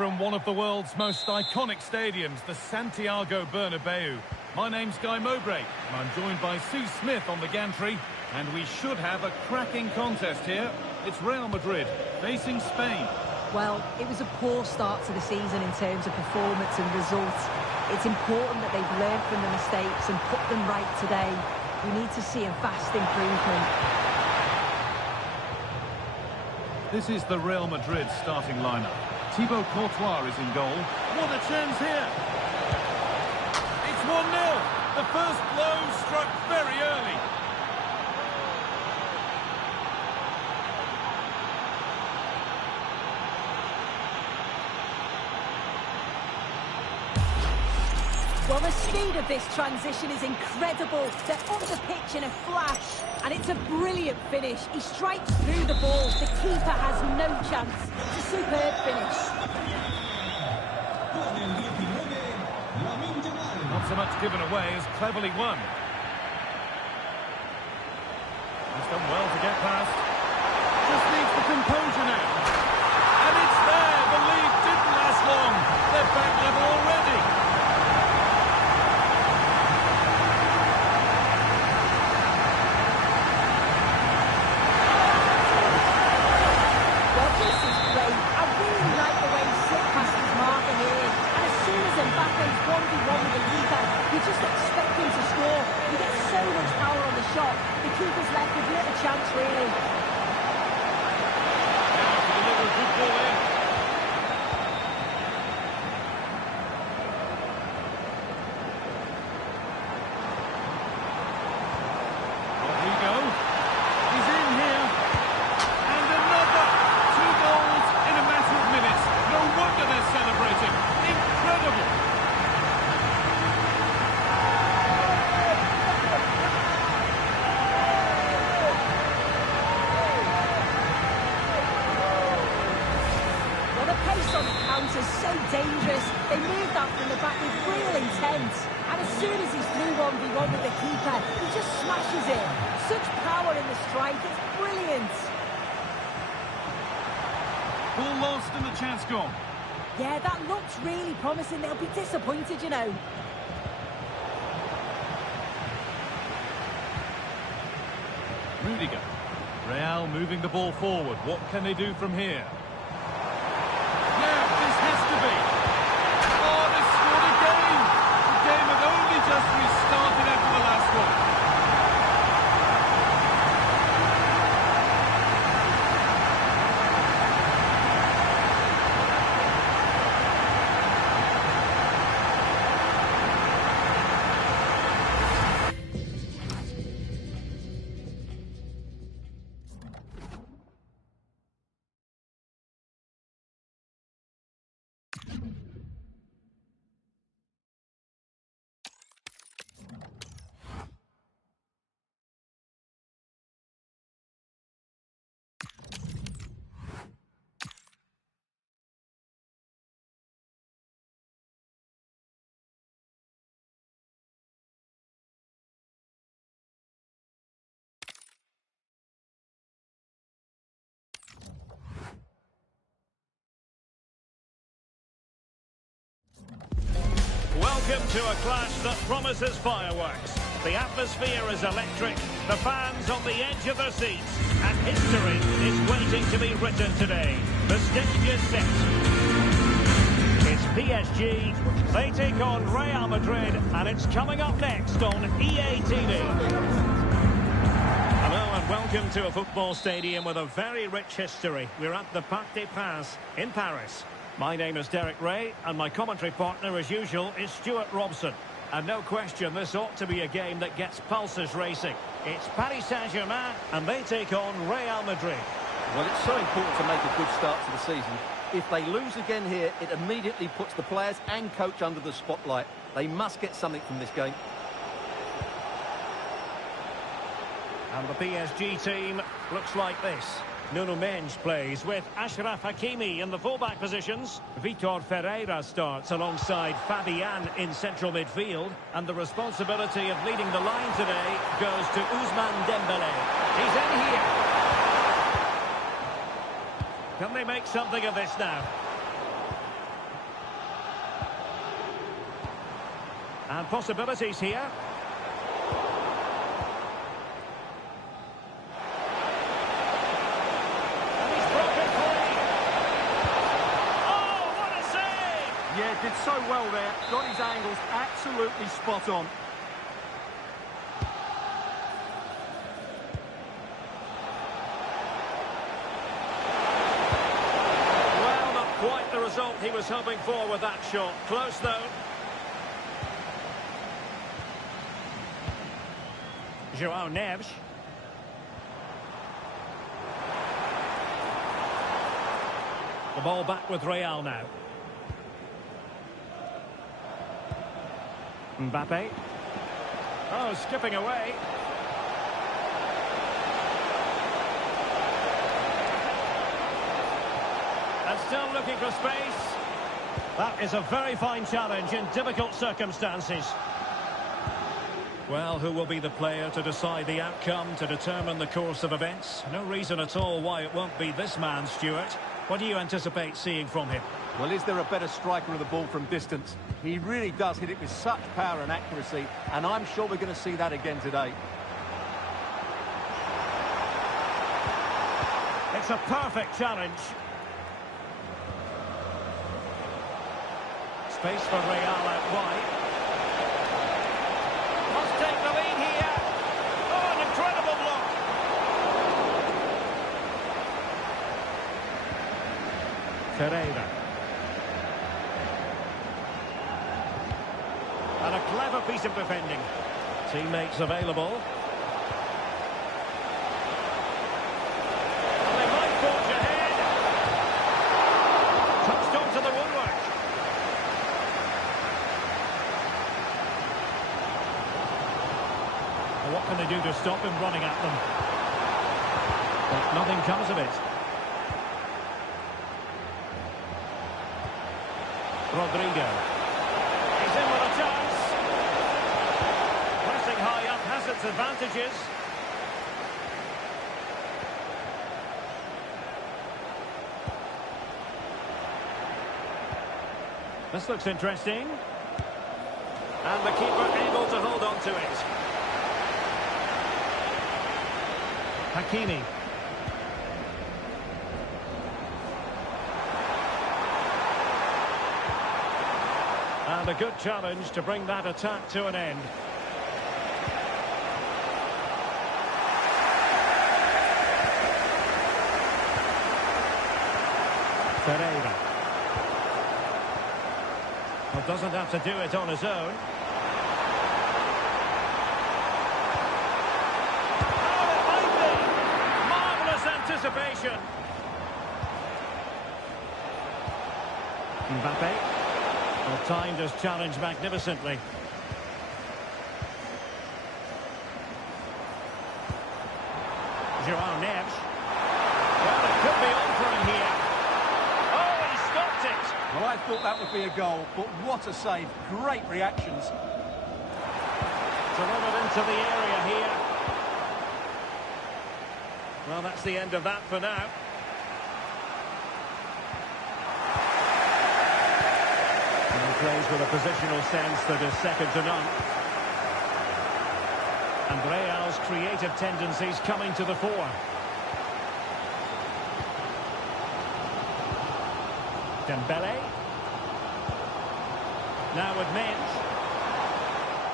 from one of the world's most iconic stadiums, the Santiago Bernabeu. My name's Guy Mowbray, and I'm joined by Sue Smith on the gantry, and we should have a cracking contest here. It's Real Madrid facing Spain. Well, it was a poor start to the season in terms of performance and results. It's important that they've learned from the mistakes and put them right today. We need to see a vast improvement. This is the Real Madrid starting lineup. Thibaut Courtois is in goal. What a chance here! It's 1-0. The first blow struck very early. Well, the speed of this transition is incredible. They're on the pitch in a flash, and it's a brilliant finish. He strikes through the ball. The keeper has no chance. It's a superb finish. Not so much given away as cleverly won. He's done well to get past. Just needs the composure now. And it's there. The lead didn't last long. They're back level already. You just expect him to score. He gets so much power on the shot. The keeper's left with little chance, really. Now to deliver a good ball in. Rodrigo. He's in here. And another. 2 goals in a matter of minutes. No wonder they're celebrating. Incredible. Is so dangerous. They moved out from the back with real intent. And as soon as he's through 1v1 with the keeper, he just smashes it. Such power in the strike. It's brilliant. Ball lost and the chance gone. Yeah, that looks really promising. They'll be disappointed, you know. Rudiger. Real moving the ball forward. What can they do from here? Just restarted after the last one. Welcome to a clash that promises fireworks. The atmosphere is electric, the fans on the edge of their seats, and history is waiting to be written today. The stage is set. It's PSG, they take on Real Madrid, and it's coming up next on EA TV. Hello and welcome to a football stadium with a very rich history. We're at the Parc des Princes in Paris. My name is Derek Ray, and my commentary partner, as usual, is Stuart Robson. And no question, this ought to be a game that gets pulses racing. It's Paris Saint-Germain, and they take on Real Madrid. Well, it's so important to make a good start to the season. If they lose again here, it immediately puts the players and coach under the spotlight. They must get something from this game. And the PSG team looks like this. Nuno Mendes plays with Achraf Hakimi in the fullback positions. Vitor Ferreira starts alongside Fabian in central midfield. And the responsibility of leading the line today goes to Ousmane Dembélé. He's in here. Can they make something of this now? And possibilities here. And he's broken free. Oh, what a save! Yeah, did so well there. Got his angles absolutely spot on. Well, not quite the result he was hoping for with that shot. Close, though. João Neves. The ball back with Real now. Mbappe. Oh, skipping away. And still looking for space. That is a very fine challenge in difficult circumstances. Well, who will be the player to decide the outcome, to determine the course of events? No reason at all why it won't be this man, Stuart. What do you anticipate seeing from him? Well, is there a better striker of the ball from distance? He really does hit it with such power and accuracy, and I'm sure we're going to see that again today. It's a perfect challenge. Space for Real out wide. Must take the lead here. Oh, an incredible block. Ferreira. And a clever piece of defending. Teammates available. And they might forge ahead. Touched onto the woodwork. What can they do to stop him running at them? But nothing comes of it. Rodrigo. He's in with a chance. Pressing high up has its advantages. This looks interesting. And the keeper able to hold on to it. Hakimi. And a good challenge to bring that attack to an end. Ferreira. Well, doesn't have to do it on his own. Anticipation. Mbappe. Well, timed his challenge magnificently. João Neves. Well, it could be on for him here. Oh, he stopped it. Well, I thought that would be a goal, but what a save. Great reactions. Delivered into the area here. Well, that's the end of that for now. And he plays with a positional sense that is second to none. And Real's creative tendencies coming to the fore. Dembele. Now with Mendes.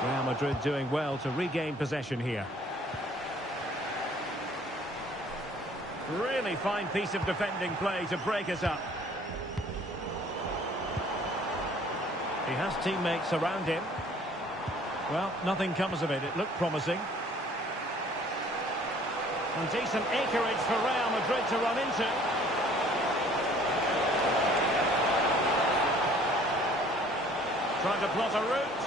Real Madrid doing well to regain possession here. Really fine piece of defending play to break us up. He has teammates around him. Well, nothing comes of it. It looked promising. And decent acreage for Real Madrid to run into. Trying to plot a route.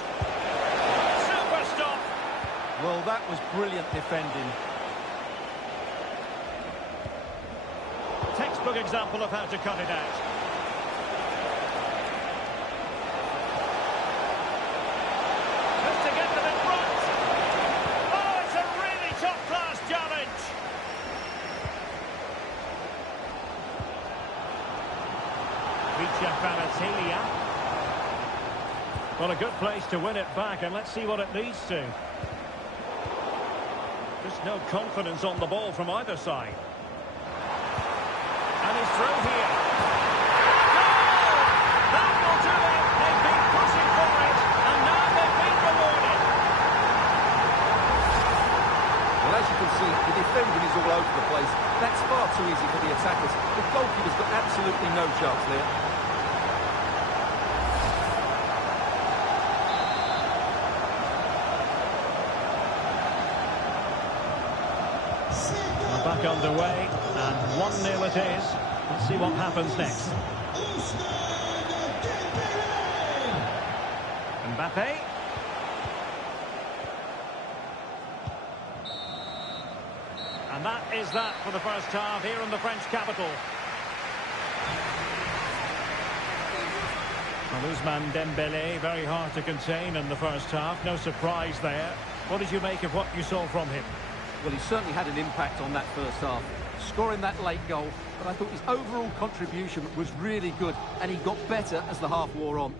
Super stop. Well, that was brilliant defending. Textbook example of how to cut it out. Just to get them in front. Oh, it's a really top-class challenge. Vicha Kvaratskhelia. Well, a good place to win it back, and let's see what it leads to. Just no confidence on the ball from either side. And he's through here. Goal! That will do it. They've been pushing for it, and now they've been rewarded. Well, as you can see, the defending is all over the place. That's far too easy for the attackers. The goalkeeper's got absolutely no chance there. Back underway, and 1-0 it is. Let's see what happens next. Mbappe. And that is that for the first half here in the French capital. Well, Ousmane Dembélé, very hard to contain in the first half. No surprise there. What did you make of what you saw from him? Well, he certainly had an impact on that first half, scoring that late goal, but I thought his overall contribution was really good, and he got better as the half wore on.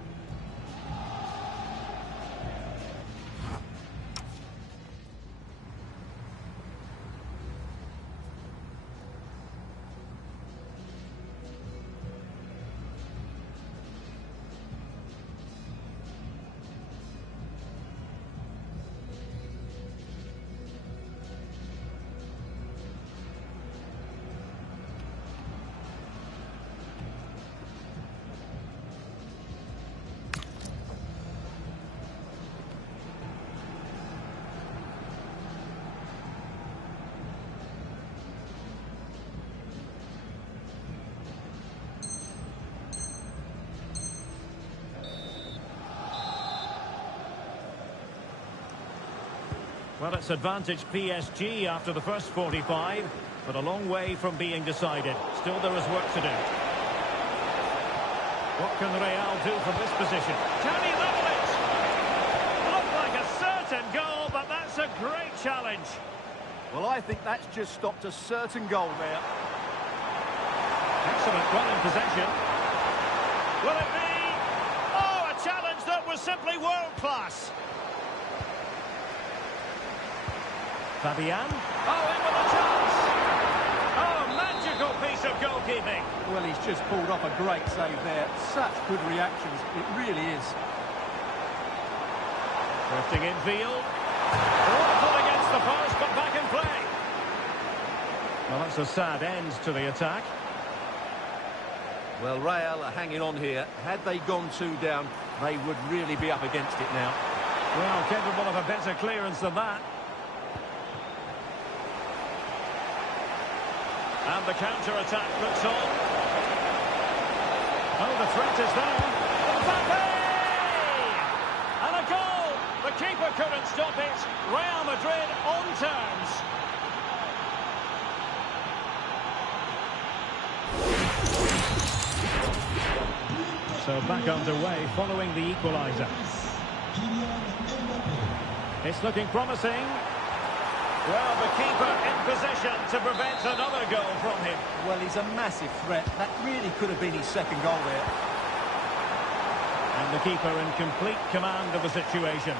Well, it's advantage PSG after the first 45, but a long way from being decided. Still, there is work to do. What can Real do from this position? Can he level it? Looked like a certain goal, but that's a great challenge. Well, I think that's just stopped a certain goal there. Excellent run in possession. Will it be? Oh, a challenge that was simply world-class. Fabian. Oh, in with a chance. Oh, magical piece of goalkeeping. Well, he's just pulled off a great save there. Such good reactions. It really is. Drifting infield. Awful against the post, but back in play. Well, that's a sad end to the attack. Well, Real are hanging on here. Had they gone 2 down, they would really be up against it now. Well, capable of a better clearance than that. And the counter-attack looks on. Oh, the threat is there. Mbappe! And a goal! The keeper couldn't stop it. Real Madrid on terms. So back underway following the equaliser. It's looking promising. Well, the keeper in position to prevent another goal from him. Well, he's a massive threat. That really could have been his second goal there. And the keeper in complete command of the situation.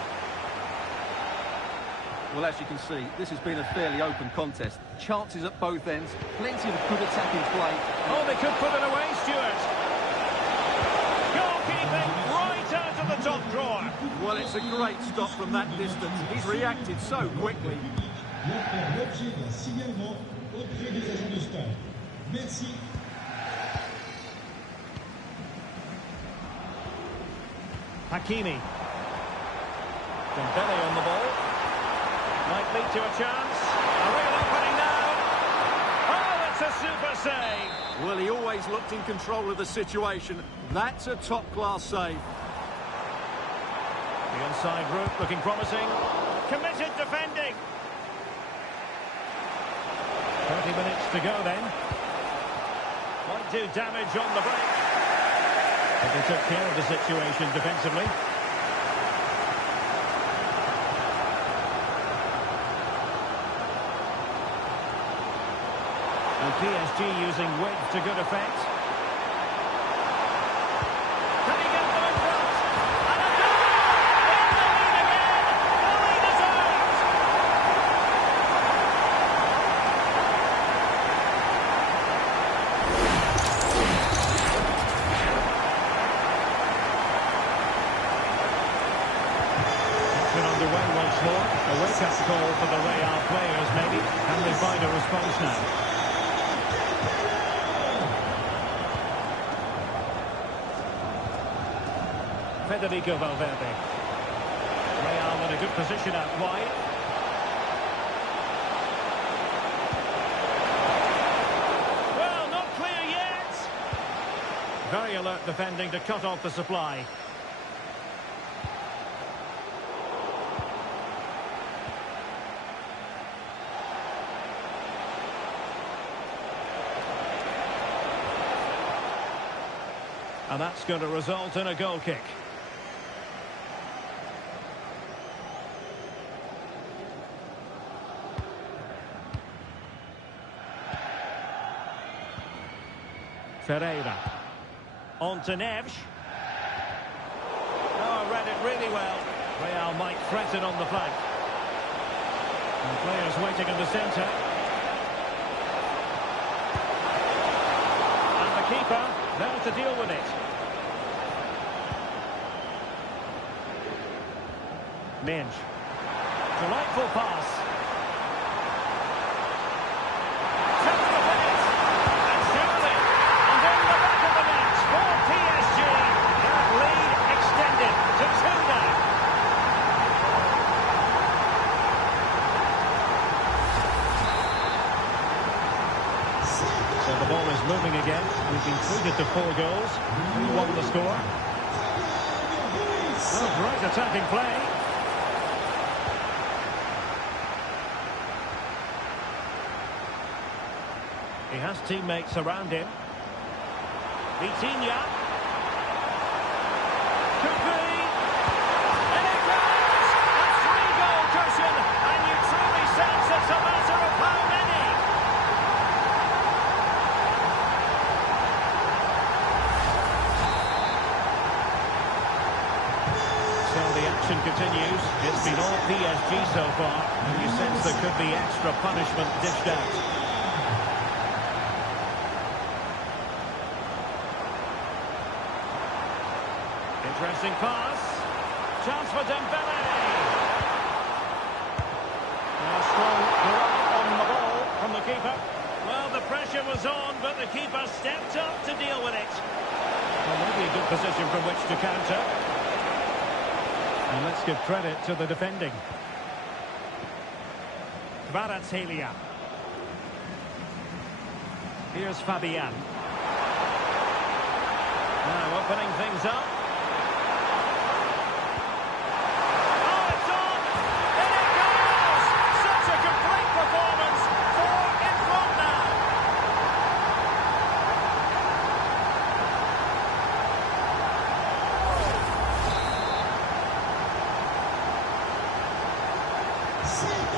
Well, as you can see, this has been a fairly open contest. Chances at both ends, plenty of good attacking play. Oh, they could put it away, Stuart. Goalkeeping right out of the top drawer. Well, it's a great stop from that distance. He's reacted so quickly. L'objet d'un signalement auprès des agents de stade. Merci. Hakimi. Dembele on the ball. Might lead to a chance. A real opening now. Oh, it's a super save. Well, he always looked in control of the situation. That's a top-class save. The inside route looking promising. Committed defending. 30 minutes to go then. Might do damage on the break. But they took care of the situation defensively. And PSG using width to good effect. Can he get them in front? And a goal! wake-up call for the Real players, maybe. Can they find a response now? Federico Valverde. Real in a good position out wide. Well, not clear yet. Very alert defending to cut off the supply. And that's going to result in a goal kick. Ferreira. On to Neves. Oh, read it really well. Real might threaten on the flank. And players waiting in the centre. And the keeper there to deal with it. Minge. Delightful pass. Takes the hit. And surely. And in the back of the net for PSG. That lead extended to 2 now. So the ball is moving again. We've been treated to 4 goals. Who won the score? Oh, great attacking play. He has teammates around him. Vitinha. Could be. And it goes! A 3-goal cushion. And you truly sense it's a matter of how many. So the action continues. It's been all PSG so far. And you sense there could be extra punishment dished out. Interesting pass. Chance for Dembele. Now strong grab on the ball from the keeper. Well, the pressure was on, but the keeper stepped up to deal with it. Well, maybe a good position from which to counter. And let's give credit to the defending. Kvaratskhelia. Here's Fabian. Now opening things up.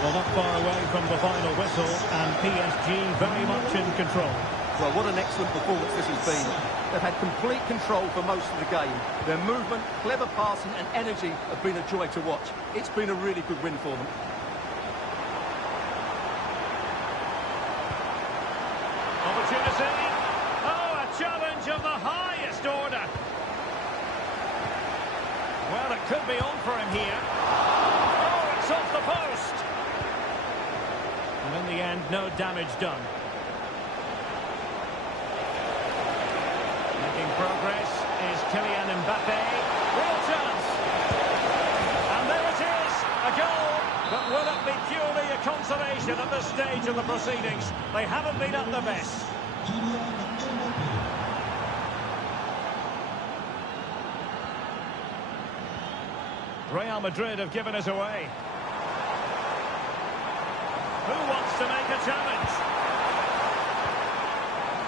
Well, not far away from the final whistle, and PSG very much in control. Well, what an excellent performance this has been. They've had complete control for most of the game. Their movement, clever passing and energy have been a joy to watch. It's been a really good win for them. Opportunity. Oh, a challenge of the highest order. Well, it could be on for him here. Oh, it's off the post. And in the end, no damage done. Making progress is Kylian Mbappe. Real chance. And there it is, a goal. But will it be purely a consolation at this stage of the proceedings? They haven't been at their best. Real Madrid have given us away. Who wants to make a challenge?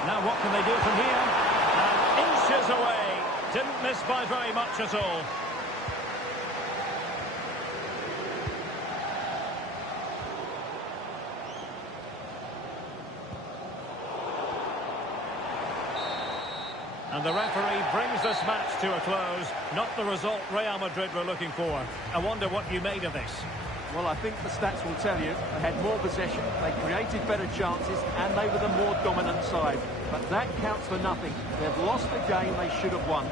Now what can they do from here? And inches away. Didn't miss by very much at all. And the referee brings this match to a close. Not the result Real Madrid were looking for. I wonder what you made of this. Well, I think the stats will tell you they had more possession, they created better chances, and they were the more dominant side. But that counts for nothing. They've lost the game they should have won.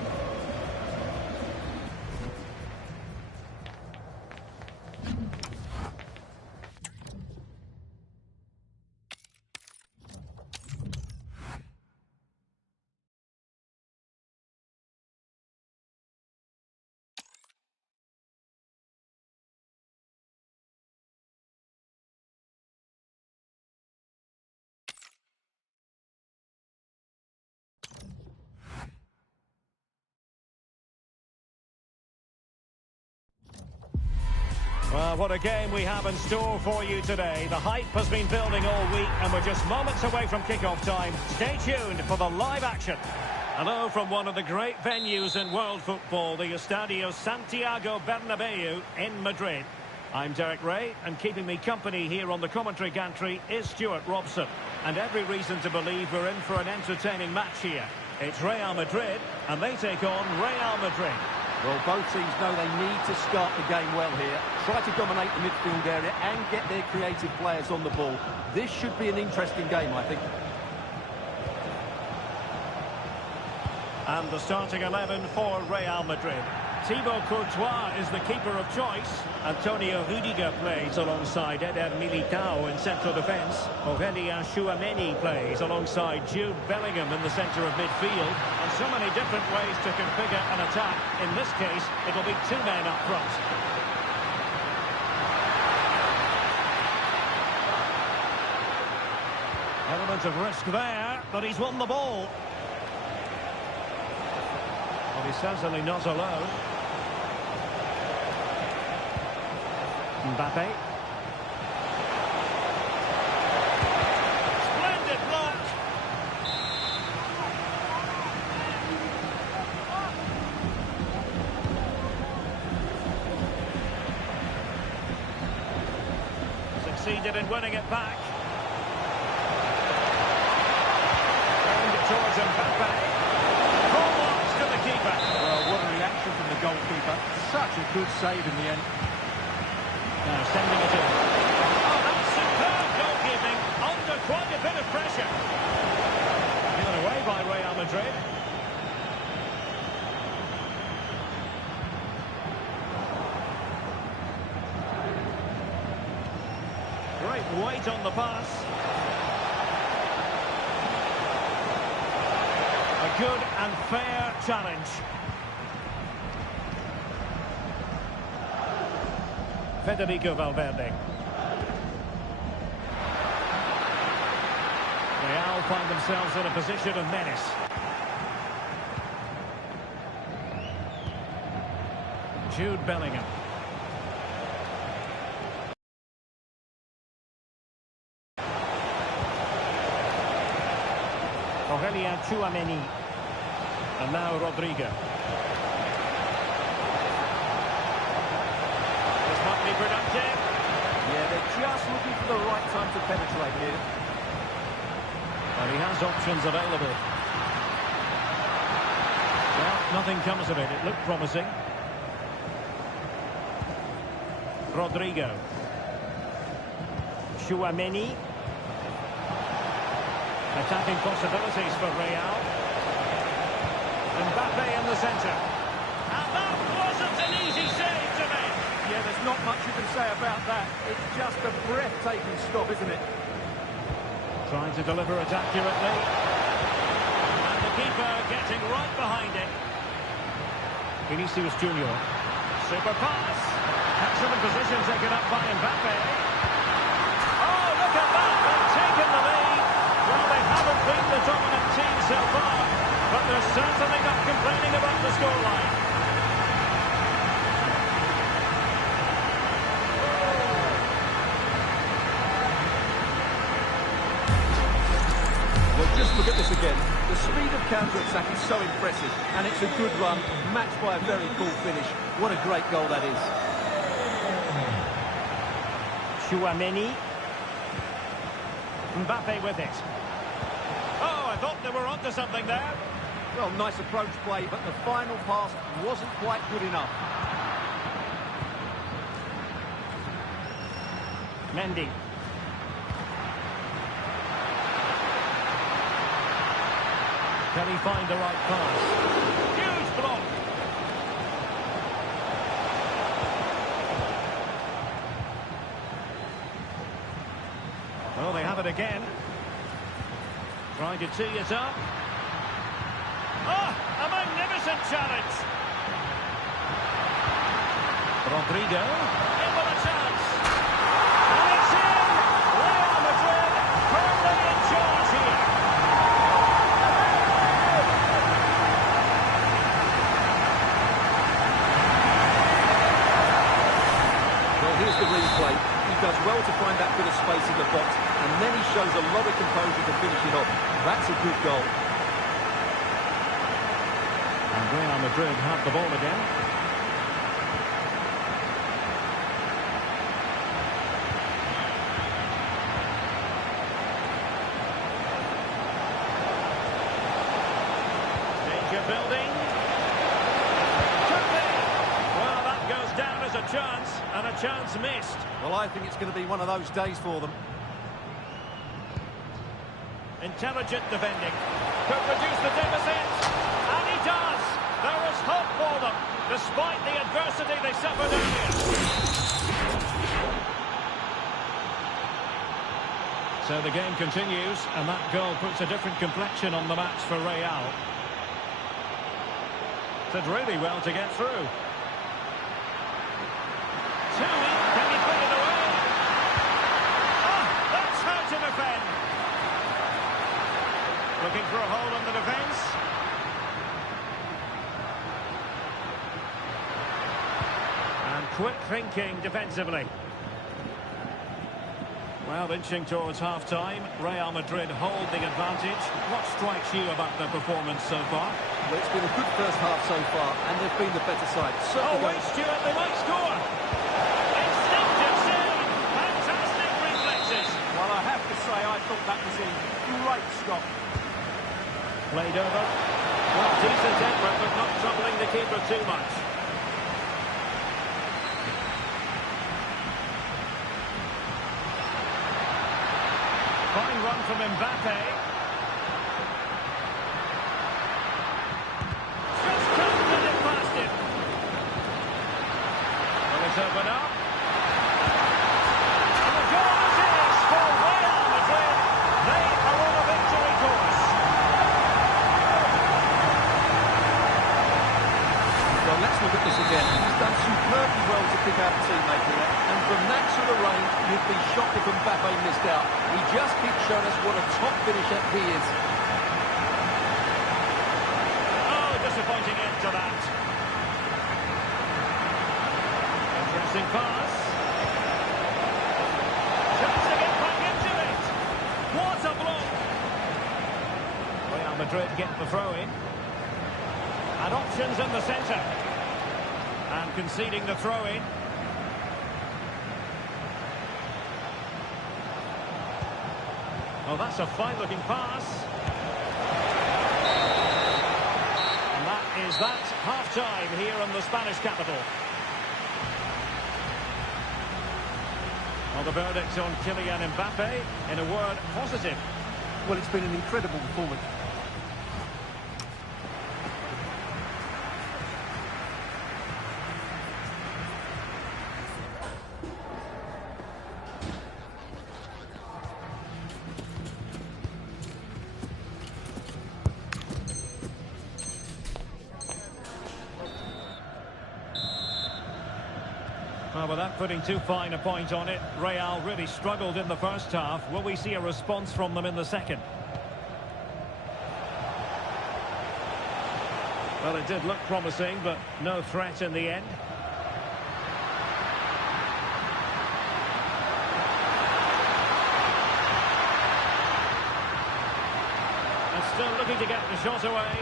Well, what a game we have in store for you today. The hype has been building all week and we're just moments away from kickoff time. Stay tuned for the live action. Hello from one of the great venues in world football, the Estadio Santiago Bernabeu in Madrid. I'm Derek Ray, and keeping me company here on the commentary gantry is Stuart Robson. And every reason to believe we're in for an entertaining match here. It's Real Madrid, and they take on Real Madrid. Well, both teams know they need to start the game well here. Try to dominate the midfield area and get their creative players on the ball. This should be an interesting game, I think. And the starting 11 for Real Madrid. Thibaut Courtois is the keeper of choice. Antonio Rudiger plays alongside Eder Militao in central defence. Aurélien Tchouameni plays alongside Jude Bellingham in the centre of midfield. And so many different ways to configure an attack. In this case, it'll be two men up front. Element of risk there, but he's won the ball. Well, he's certainly not alone. Mbappe. Splendid block. Succeeded in winning it back. Turned it towards Mbappe. Full marks to the keeper. Well, what a reaction from the goalkeeper. Such a good save in the end. Now sending it in. Oh, that's superb goalkeeping under quite a bit of pressure. Given away by Real Madrid. Great weight on the pass. A good and fair challenge. Federico Valverde. Real find themselves in a position of menace. Jude Bellingham. Aurélien Tchouameni. And now Rodrigo. Productive. Yeah, they're just looking for the right time to penetrate here. And he has options available. Well, nothing comes of it. It looked promising. Rodrigo. Tchouameni. Attacking possibilities for Real. Mbappe in the centre. And that wasn't an easy save to make. Yeah, there's not much you can say about that. It's just a breathtaking stop, isn't it? Trying to deliver it accurately. And the keeper getting right behind it. Vinicius Junior. Super pass. Excellent position taken up by Mbappe. Oh, look at that. They've taken the lead. Well, they haven't been the dominant team so far, but they're certainly not complaining about the scoreline. Just look at this again. The speed of counter-attack is so impressive, and it's a good run, matched by a very cool finish. What a great goal that is. Tchouameni. Mbappe with it. Oh, I thought they were onto something there. Well, nice approach play, but the final pass wasn't quite good enough. Mendy. Can he find the right pass? Huge block. Oh, they have it again. Trying to tee it up. Oh, a magnificent challenge. Rodrigo. In with a chance. And it's in. Real Madrid firmly in charge here. Well, here's well to find that bit of space in the box, and then he shows a lot of composure to finish it off. That's a good goal. And Real Madrid have the ball again. Danger building. Could be. Well, that goes down as a chance, and a chance missed. Well, I think it's going to be one of those days for them. Intelligent defending. Could reduce the deficit. And he does. There was hope for them, despite the adversity they suffered earlier. So the game continues, and that goal puts a different complexion on the match for Real. Did really well to get through. Tui, can he put it away? Oh, that's how to defend. Looking for a hole in the defence. And quick thinking defensively. Well, inching towards half-time, Real Madrid hold the advantage. What strikes you about their performance so far? Well, it's been a good first half so far, and they've been the better side. Oh, wait, Stuart, they might score. Instinctive save. Fantastic reflexes. Well, I have to say, I thought that was a great stop. Played over. Well, decent effort, but not troubling the keeper too much. Fine run from Mbappe. Just counted it past him. Well, it's open up. And the goal it is for Real Madrid. They are on a victory course. Well, let's look at this again. He's done superbly well to pick out a teammate here, and from that sort of range, you'd be shocked if Mbappe missed out. He just keeps showing us what a top finisher he is. Oh, disappointing end to that. Interesting pass. Chance to get back into it. What a block. Real Madrid get the throw-in. And options in the centre. And conceding the throw-in. Oh, that's a fine-looking pass. And that is that. Half-time here in the Spanish capital. Well, the verdict on Kylian Mbappe, in a word, positive. Well, it's been an incredible performance. Well, without putting too fine a point on it, Real really struggled in the first half. Will we see a response from them in the second? Well, it did look promising, but no threat in the end. And still looking to get the shot away.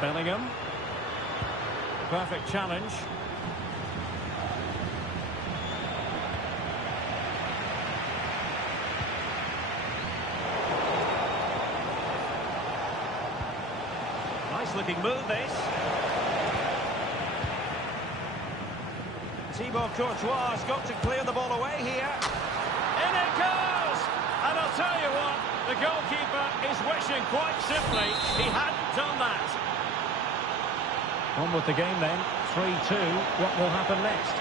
Bellingham. Perfect challenge. Nice looking move, this. Thibaut Courtois has got to clear the ball away here. In it goes! And I'll tell you what, the goalkeeper is wishing quite simply he hadn't done that. On with the game then, 3-2. What will happen next?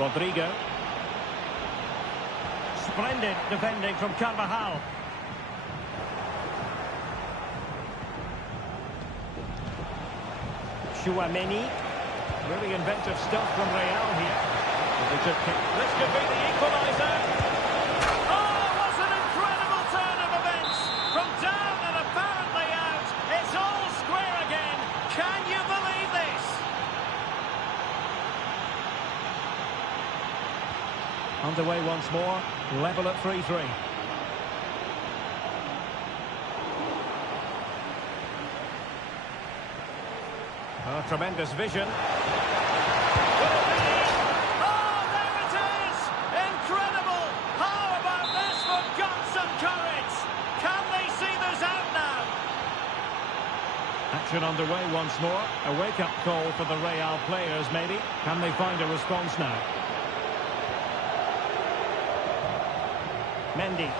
Rodrigo. Splendid defending from Carvajal. Tchouaméni. Really inventive stuff from Real here. This could be the equaliser. Oh, what an incredible turn of events! From down and apparently out, it's all square again. Can you believe this? Underway once more, level at 3-3. Oh, tremendous vision. Will it be? Oh, there it is! Incredible! How about this for guts and courage? Can they see this out now? Action underway once more. A wake-up call for the Real players, maybe. Can they find a response now? Mendy.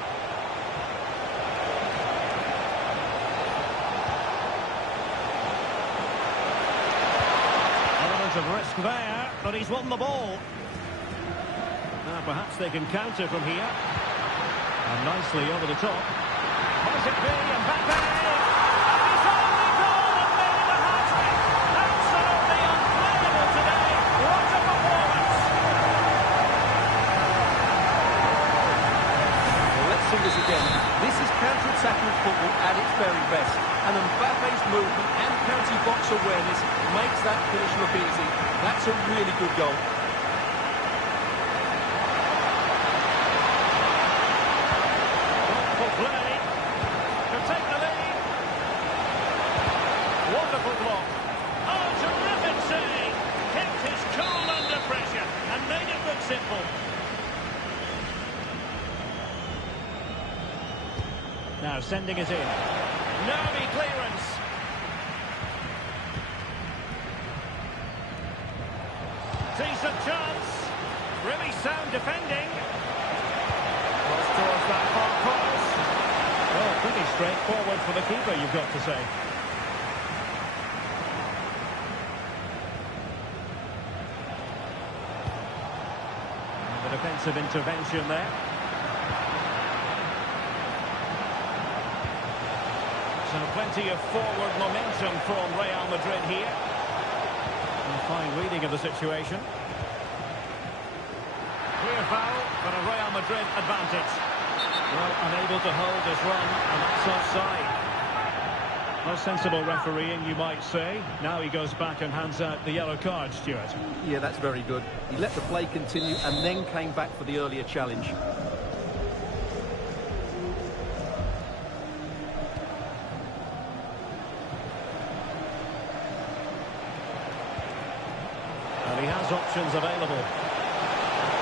Element of risk there, but he's won the ball. Now perhaps they can counter from here. And nicely over the top. Might it be Mbappe? And he's on the goal and made the hat-trick. Absolutely unplayable today. What a performance! Let's see this again. This is counter-attacking football at its very best. And Mbappe's movement and county-box awareness makes that finish look easy. That's a really good goal. Wonderful play to take the lead. Wonderful block. Oh, terrific save. Kept his cool under pressure and made it look simple. Now sending it in. Nervy clearance. Decent chance. Really sound defending. Cross towards that far post. Well, pretty straightforward for the keeper, you've got to say. And the defensive intervention there. So plenty of forward momentum from Real Madrid here. And a fine reading of the situation. Clear foul, but a Real Madrid advantage. Well, unable to hold his run, and that's offside. A sensible refereeing, you might say. Now he goes back and hands out the yellow card, Stuart. Yeah, that's very good. He let the play continue and then came back for the earlier challenge. He has options available.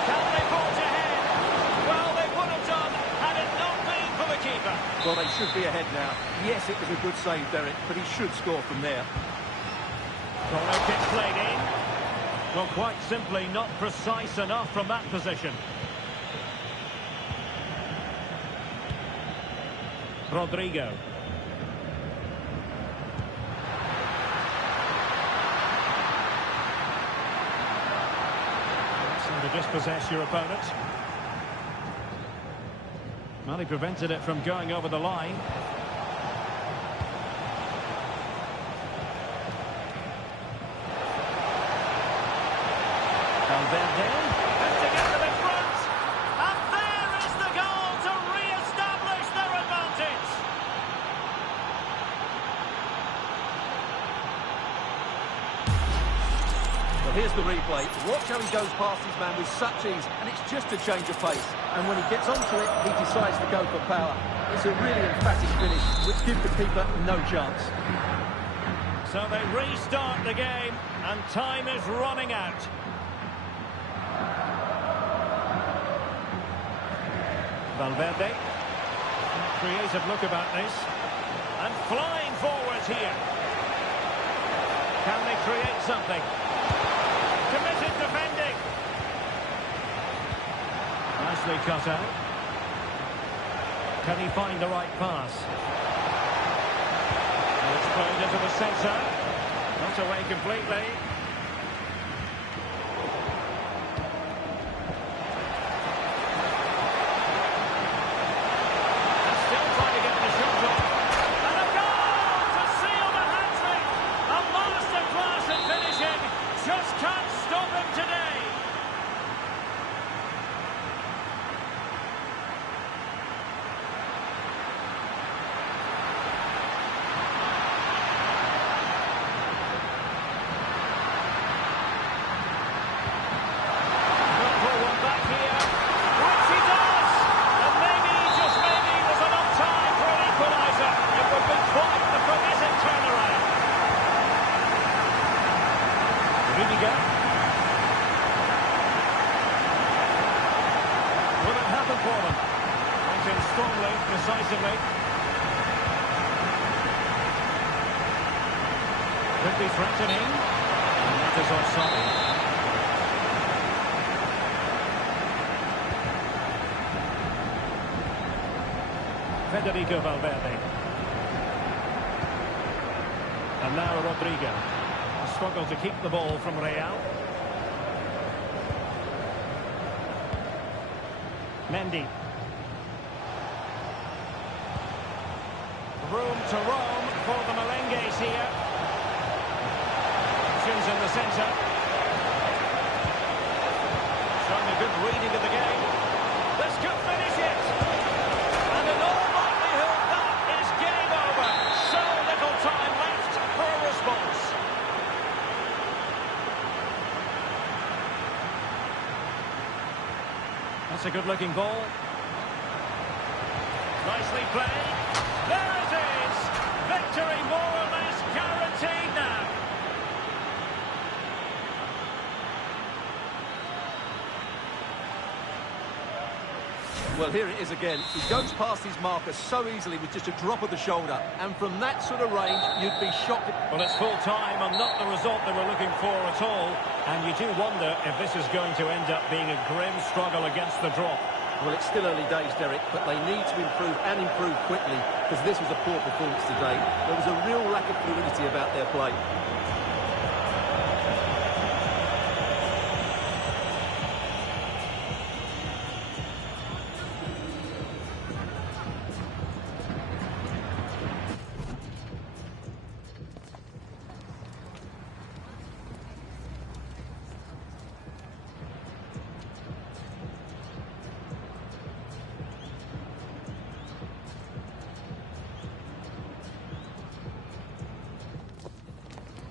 Can they forge ahead? Well, they would have done had it not been for the keeper. Well, they should be ahead now. Yes, it was a good save, Derek, but he should score from there. Corner kick played in. Well, quite simply not precise enough from that position. Rodrigo. To dispossess your opponent. Well, he prevented it from going over the line. Valverde has to get them in front. And there is the goal to re-establish their advantage. Well, here's the replay. Watch how he goes past his man with such ease, and it's just a change of pace. And when he gets onto it, he decides to go for power. It's a really emphatic finish, which gives the keeper no chance. So they restart the game, and time is running out. Valverde. Creative look about this. And flying forwards here. Can they create something? Committed defending. Nicely cut out. Can he find the right pass? And it's played into the centre. Not away completely. And still trying to get the shot off. And a goal to seal the hat-trick. A masterclass in finishing. Just can't stop him today. Rudiger. Will it happen for them? Went in strongly, decisively. Could be threatening. And that is offside. Federico Valverde. And now Rodrigo. Struggle to keep the ball from Real. Mendy. Room to roam for the Merengues here. Options in the centre. Showing a good reading of the game. This could finish it. And in all likelihood, that is game over. So little time left for a response. That's a good-looking ball. Nicely played. There it is! Victory more or less guaranteed now. Well, here it is again. He goes past his marker so easily with just a drop of the shoulder. And from that sort of range, you'd be shocked. Well, it's full time and not the result they were looking for at all. And you do wonder if this is going to end up being a grim struggle against the drop. Well, it's still early days, Derek, but they need to improve and improve quickly because this was a poor performance today. There was a real lack of fluidity about their play.